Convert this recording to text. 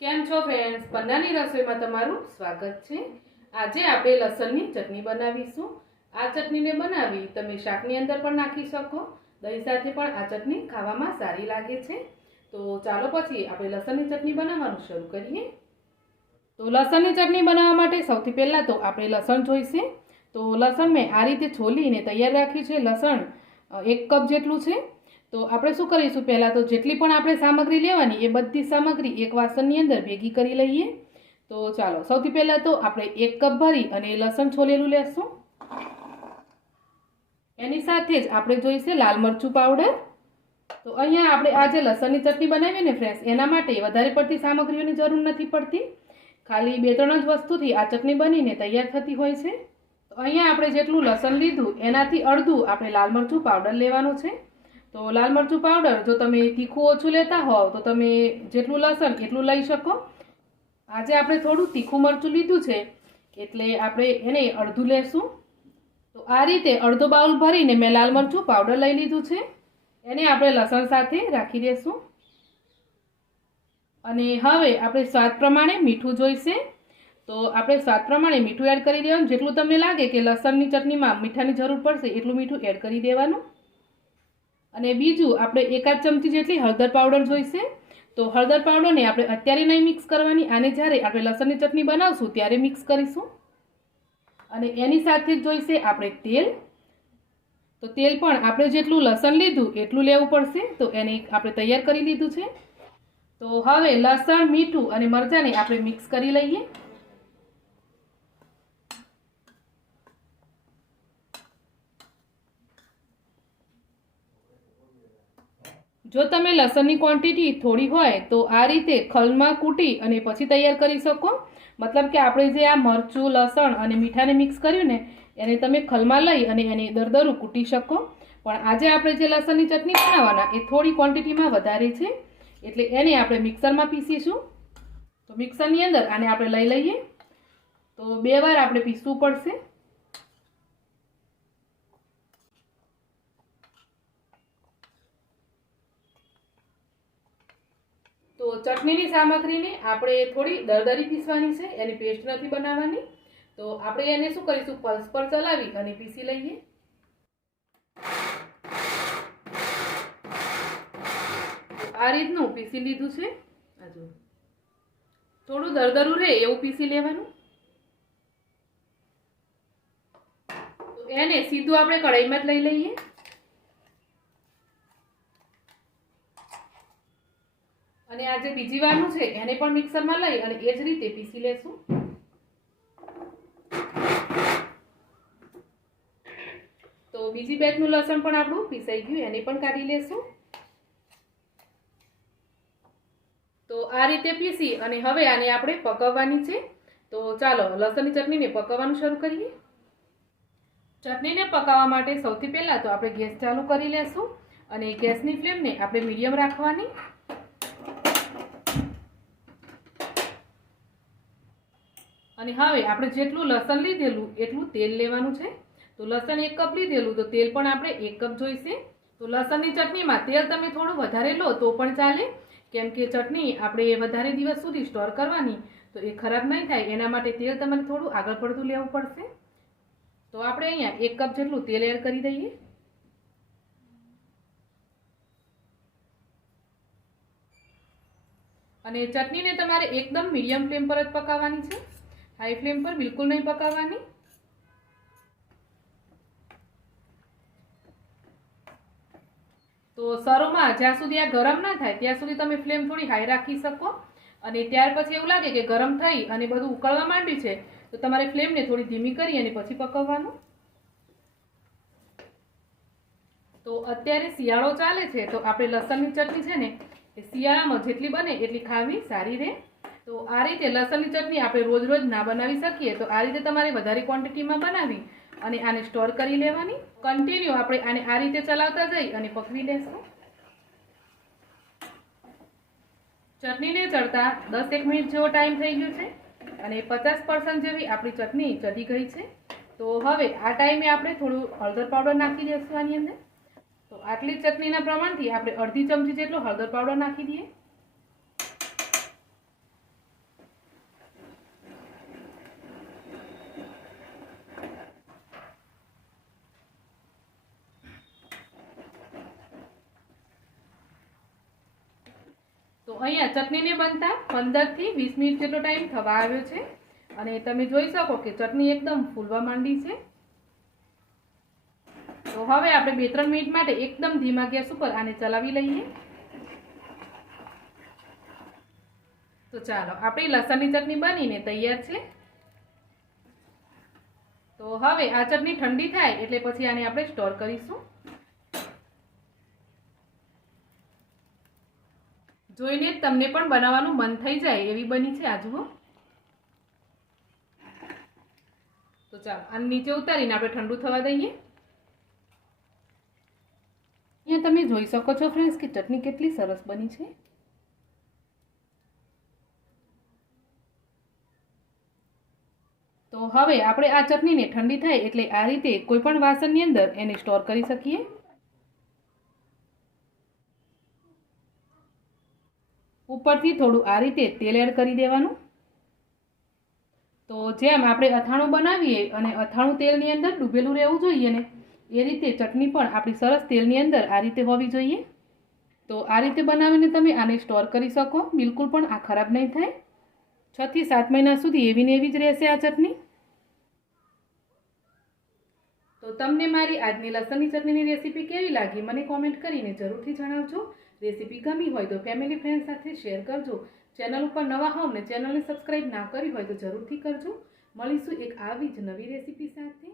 કેમ છો ફ્રેન્ડ્સ? પન્નાની રસોઈમાં તમારું સ્વાગત છે। આજે આપણે લસણની ચટણી બનાવીશું। આ ચટણીને બનાવી તમે શાકની અંદર પણ નાખી શકો, દહીં સાથે પણ આ ચટણી ખાવામાં સારી લાગે છે। તો ચાલો પછી આપણે લસણની ચટણી બનાવવાનું શરૂ કરીએ। તો લસણની ચટણી બનાવવા માટે સૌથી પહેલાં તો આપણે લસણ જોઈશે। તો લસણ મેં આ રીતે છોલીને તૈયાર રાખ્યું છે। લસણ 1 કપ જેટલું છે। તો આપણે શું કરીશું, પહેલાં તો જેટલી પણ આપણે સામગ્રી લેવાની એ બધી સામગ્રી એક વાસણની અંદર ભેગી કરી લઈએ। તો ચાલો સૌથી પહેલાં તો આપણે 1 કપ ભરી અને લસણ છોલેલું લેશું। એની સાથે જ આપણે જોઈશે લાલ મરચું પાવડર। તો અહીંયા આપણે આ જે લસણની ચટણી બનાવીએ ને ફ્રેન્ડ્સ, એના માટે વધારે પડતી સામગ્રીઓની જરૂર નથી પડતી, ખાલી 2-3 જ વસ્તુથી આ ચટણી બનીને તૈયાર થતી હોય છે। તો અહીંયા આપણે જેટલું લસણ લીધું એનાથી અડધું આપણે લાલ મરચું પાવડર લેવાનું છે। તો લાલ મરચું પાવડર જો તમે તીખું ઓછું લેતા હોવ તો તમે જેટલું લસણ એટલું લઈ શકો। આજે આપણે થોડું તીખું મરચું લીધું છે એટલે આપણે એને અડધું લેશું। તો આ રીતે અડધો બાઉલ ભરીને મેં લાલ મરચું પાવડર લઈ લીધું છે, એને આપણે લસણ સાથે રાખી દઈશું। અને હવે આપણે સ્વાદ પ્રમાણે મીઠું જોઈશે। તો આપણે સ્વાદ પ્રમાણે મીઠું એડ કરી દેવાનું। જેટલું તમને લાગે કે લસણની ચટણીમાં મીઠાની જરૂર પડશે એટલું મીઠું એડ કરી દેવાનું। અને બીજું આપણે 1 ચમચી જેટલી હળદર પાવડર જોઈશે। તો હળદર પાવડરને આપણે અત્યારે નહીં મિક્સ કરવાની, આને જ્યારે આપણે લસણની ચટણી બનાવશું ત્યારે મિક્સ કરીશું। અને એની સાથે જ જોઈશે આપણે તેલ। તો તેલ પણ આપણે જેટલું લસણ લીધું એટલું લેવું પડશે। તો એને આપણે તૈયાર કરી લીધું છે। તો હવે લસણ, મીઠું અને મરચાંને આપણે મિક્સ કરી લઈએ। જો તમે લસણની ક્વોન્ટિટી થોડી હોય તો આ રીતે ખલમાં કૂટી અને પછી તૈયાર કરી શકો। મતલબ કે આપણે જે આ મરચું, લસણ અને મીઠાને મિક્સ કર્યું ને એને તમે ખલમાં લઈ અને એને દરદરું કૂટી શકો। પણ આજે આપણે જે લસણની ચટણી બનાવવાના એ થોડી ક્વોન્ટિટીમાં વધારે છે એટલે એને આપણે મિક્સરમાં પીસીશું। તો મિક્સરની અંદર આને આપણે લઈ લઈએ। તો 2 વાર આપણે પીસવું પડશે। તો ચટણીની સામગ્રીને આપણે થોડી દરદરી પીસવાની છે, એની પેસ્ટ નથી બનાવવાની। તો આપણે એને શું કરીશું, પલ્સ પર ચલાવી અને પીસી લઈએ। આ રીતનું પીસી લીધું છે। હજુ થોડું દરદરું રહે એવું પીસી લેવાનું। તો એને સીધું આપણે કઢાઈમાં જ લઈ લઈએ। અને આ જે બીજી વારનું છે એને પણ મિક્સરમાં લઈ અને એ જ રીતે પીસી લેશું। તો બીજી બેચનું લસણ પણ આપણું પીસાઈ ગયું, એને પણ કાઢી લેશું। તો આ રીતે પીસી અને હવે આને આપણે પકવવાની છે। તો ચાલો લસણની ચટણીને પકવવાનું શરૂ કરીએ। ચટણીને પકાવવા માટે સૌથી પહેલાં તો આપણે ગેસ ચાલુ કરી લેશું અને ગેસની ફ્લેમને આપણે મીડિયમ રાખવાની। અને હવે આપણે જેટલું લસણ લીધેલું એટલું તેલ લેવાનું છે। તો લસણ 1 કપ લીધેલું તો તેલ પણ આપણે 1 કપ જોઈશે। તો લસણની ચટણીમાં તેલ તમે થોડું વધારે લો તો પણ ચાલે, કેમ કે ચટણી આપણે વધારે દિવસ સુધી સ્ટોર કરવાની તો એ ખરાબ નહીં થાય, એના માટે તેલ તમારે થોડું આગળ પડતું લેવું પડશે। તો આપણે અહીંયા 1 કપ જેટલું તેલ એડ કરી દઈએ। અને ચટણીને તમારે એકદમ મીડિયમ ફ્લેમ પર જ પકાવવાની છે, હાઈ ફ્લેમ પર બિલકુલ નહીં પકાવવાની। તો સરોમાં જ્યાં સુધી આ ગરમ ના થાય ત્યાં સુધી તમે ફ્લેમ થોડી હાઈ રાખી શકો। અને ત્યાર પછી એવું લાગે કે ગરમ થઈ અને બધું ઉકળવા માંડ્યું છે તો તમારે ફ્લેમને થોડી ધીમી કરી અને પછી પકવવાનું। તો અત્યારે શિયાળો ચાલે છે તો આપણે લસણની ચટણી છે ને એ શિયાળામાં જેટલી બને એટલી ખાવી સારી રહે। તો આ રીતે લસણની ચટણી આપણે રોજ રોજ ના બનાવી શકીએ, તો આ રીતે તમારે વધારે ક્વોન્ટિટીમાં બનાવી અને આને સ્ટોર કરી લેવાની। કન્ટિન્યુ આપણે આને આ રીતે ચલાવતા જઈ અને પકવી લેશું। ચટણીને ચડતા 10-1 મિનિટ જેવો ટાઈમ થઈ ગયો છે અને 50% જેવી આપણી ચટણી ચડી ગઈ છે। તો હવે આ ટાઈમે આપણે થોડું હળદર પાવડર નાખી દઈશું આની અંદર। તો આટલી ચટણીના પ્રમાણથી આપણે અડધી ચમચી જેટલો હળદર પાવડર નાખી દઈએ। તો અહીંયા ચટણીને બનતા 15 થી 20 મિનિટ જેટલો ટાઈમ થવા આવ્યો છે અને તમે જોઈ શકો કે ચટણી એકદમ ફૂલવા માંડી છે। તો હવે આપણે 2-3 મિનિટ માટે એકદમ ધીમા ગેસ ઉપર આને ચલાવી લઈએ। તો ચાલો આપણી લસણની ચટણી બનીને તૈયાર છે। તો હવે આ ચટણી ઠંડી થાય એટલે પછી આને આપણે સ્ટોર કરીશું। જોઈને તમને પણ બનાવવાનું મન થઈ જાય એવી બની છે આ જુઓ। તો ચાલો આને નીચે ઉતારીને આપણે ઠંડુ થવા દઈએ। અહીંયા તમે જોઈ શકો છો ફ્રેન્ડ્સ કે ચટણી કેટલી સરસ બની છે। તો હવે આપણે આ ચટણીને ઠંડી થાય એટલે આ રીતે કોઈ પણ વાસણની અંદર એને સ્ટોર કરી શકીએ। ઉપરથી થોડું આ રીતે તેલ એડ કરી દેવાનું। તો જેમ આપણે અથાણું બનાવીએ અને અથાણું તેલની અંદર ડૂબેલું રહેવું જોઈએ ને એ રીતે ચટણી પણ આપણી સરસ તેલની અંદર આ રીતે હોવી જોઈએ। તો આ રીતે બનાવીને તમે આને સ્ટોર કરી શકો, બિલકુલ પણ આ ખરાબ નહીં થાય। 6 થી 7 મહિના સુધી એવી ને એવી જ રહેશે આ ચટણી। તો તમને મારી આજની લસણની ચટણીની રેસીપી કેવી લાગી મને કોમેન્ટ કરીને જરૂરથી જણાવજો। રેસીપી ગમી હોય તો ફેમિલી ફ્રેન્ડ સાથે શેર કરજો। ચેનલ ઉપર નવા હોવ ને ચેનલને સબસ્ક્રાઈબ ના કરી હોય તો જરૂરથી કરજો। મળીશું એક આવી જ નવી રેસીપી સાથે।